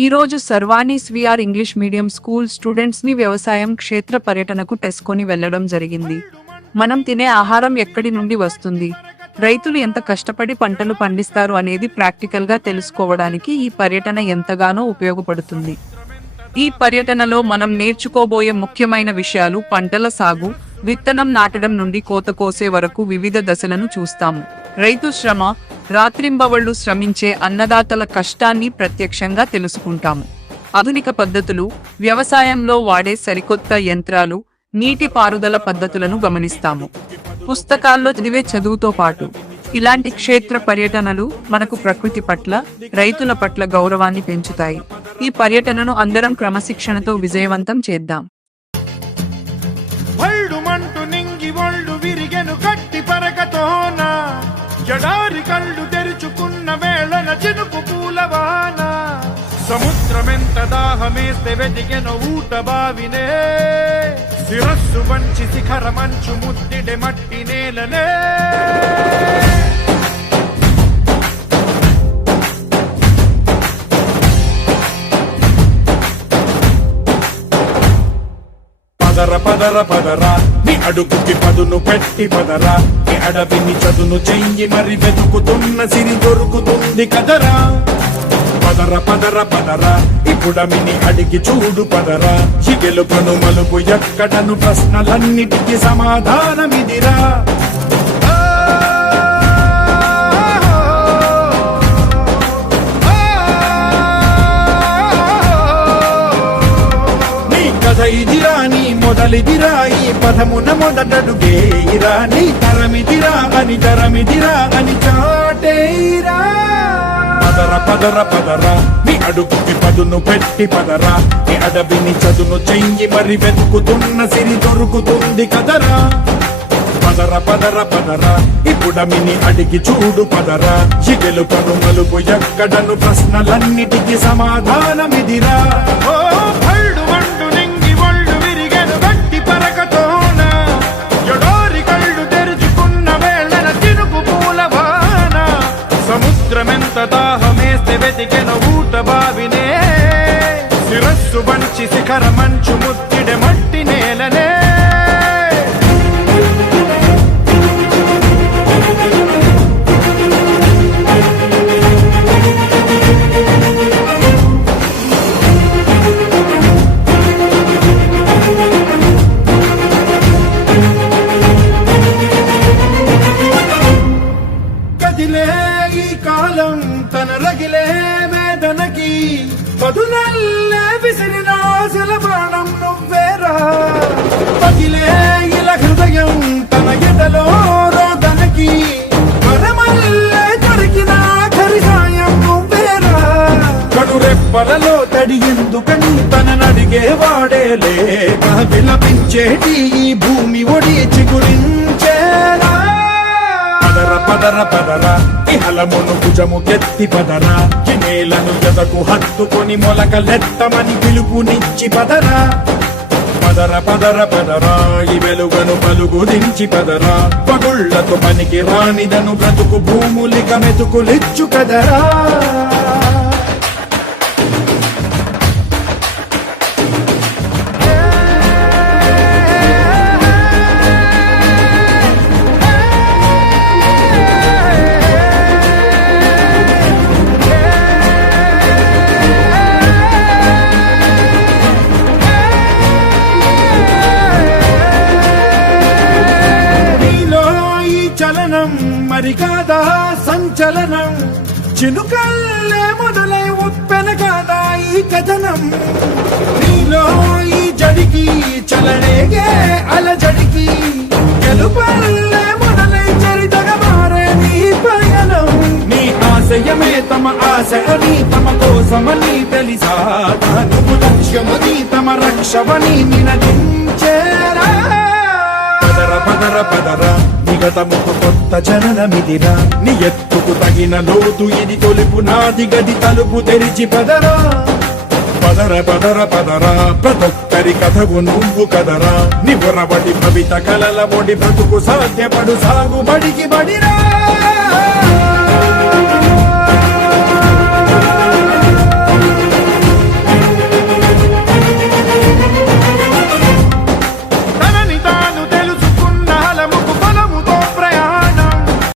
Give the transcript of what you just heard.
ఈ రోజు సర్వాణి స్వీఆర్ ఇంగ్లీష్ మీడియం స్కూల్ స్టూడెంట్స్ ని వ్యవసాయం క్షేత్ర పర్యటనకు టెస్కొని వెళ్లడం జరిగింది. మనం తినే ఆహారం ఎక్కడి నుండి వస్తుంది, రైతులు ఎంత కష్టపడి పంటలు పండిస్తారు అనేది ప్రాక్టికల్ గా తెలుసుకోవడానికి ఈ పర్యటన ఎంతగానో ఉపయోగపడుతుంది. ఈ పర్యటనలో మనం నేర్చుకోబోయే ముఖ్యమైన విషయాలు పంటల సాగు, విత్తనం నాటడం నుండి కోత కోసే వరకు వివిధ దశలను చూస్తాము. రైతు శ్రమ, రాత్రింబవళ్లు శ్రమించే అన్నదాతల కష్టాన్ని ప్రత్యక్షంగా తెలుసుకుంటాము. ఆధునిక పద్ధతులు, వ్యవసాయంలో వాడే సరికొత్త యంత్రాలు, నీటి పారుదల పద్ధతులను గమనిస్తాము. పుస్తకాల్లో చదివే చదువుతో పాటు ఇలాంటి క్షేత్ర పర్యటనలు మనకు ప్రకృతి పట్ల, రైతుల పట్ల గౌరవాన్ని పెంచుతాయి. ఈ పర్యటనను అందరం క్రమశిక్షణతో విజయవంతం చేద్దాం. జడారి కళ్ళు తెరుచుకున్న వేళన చినుకు పూలవాన, సముద్రమెంత దాహమేస్తే వెతికెను ఊట బావినే, శిరస్సు వంచి శిఖర మంచు ముద్దిడే మట్టి నేలనే. పదర పదర పదరా నీ అడుగుకి పదును పెట్టి పదరా, నీ అడవిని చదును చెయ్యి మరి వెతుకుతున్న సిరి దొరుకుతుంది కదరా. పదర పదర పదరా ఇప్పుడమిని అడిగి చూడు పదరా, ఈ గెలుపను మలుపు ఎక్కడను ప్రశ్నలన్నిటికీ సమాధానమిదిరా. ఇదిరా నీ మొదలిదిరా, ఈ పదమున మొదటడుగేయిరా, నీ తరమిదిరా అని తరమిదిరా అని చాటేయిరా. పదర పదర పదరా నీ అడుగుకి పదును పెట్టి పదరా, నీ అడవిని చదును చెయ్యి మరి వెతుకుతున్న సిరి దొరుకుతుంది కదరా. పదర పదర పదరా ఇప్పుడమిని అడిగి చూడు పదరా, ఈ గెలుపను మలుపు ఎక్కడను ప్రశ్నలన్నిటికీ సమాధానమిదిరా. సముద్రమెంత దాహమేస్తే వెతికెను ఊట బావినే, శిరస్సు వంచి శిఖర మంచు ముద్దిడే మట్టి నేలనే. కదిలే ఈ కాలం తన రగిలే వేదనకి, పదునల్లే విసిరిన ఆశల బాణం నువ్వేరా. పగిలే ఇలా హృదయం తన ఎదలో రోదనకి, వరమల్లే దొరికిన ఆఖరి సాయం నువ్వేరా. కడురెప్పలలో తడి ఎందుకని తననడిగే వాడే లేక, విలపించేటి ఈ భూమి ఒడి చిగురించేరా. పదర పదర పదరా ఇహలమును భుజము కెత్తి పదరా, ఈ నేలను ఎదకు హత్తుకొని మొలకలెత్తమని పిలుపునిచ్చి పదరా. పదర పదర పదరా ఈ వెలుగను పలుగు దించి పదరా, పగుళ్లతో పనికి రానిదను బ్రతుకు భూములిక మెతుకులిచ్చు కదరా. మరి కాదా సంచలనం, చినుకల్లే మొదలై ఉప్పెన కాదా ఈ కథనం. నీలో ఈ జడికి చలనేగే అలజడికి, గెలుపల్లే మొదలై చరితగా మారే నీ పయనం. నీ ఆశయమే తమ ఆశ అని తమ కోసమని తెలిసా, నువ్వు లక్ష్యమని తమ రక్షమని నినదించేరా. పదర పదర పదరా నిగతముకు కొత్త జననమిదిరా, నీ ఎత్తుకు తగిన లోతు ఇది తొలుపు నాది గది తలుపు తెరిచి పదరా. పదర పదర పదరా ప్రతొక్కరి కథవు నువ్వు కదరా, నిబురబడి భవిత కలల ఒడి బ్రతుకు సాధ్యపడు సాగుబడికి బడిరా.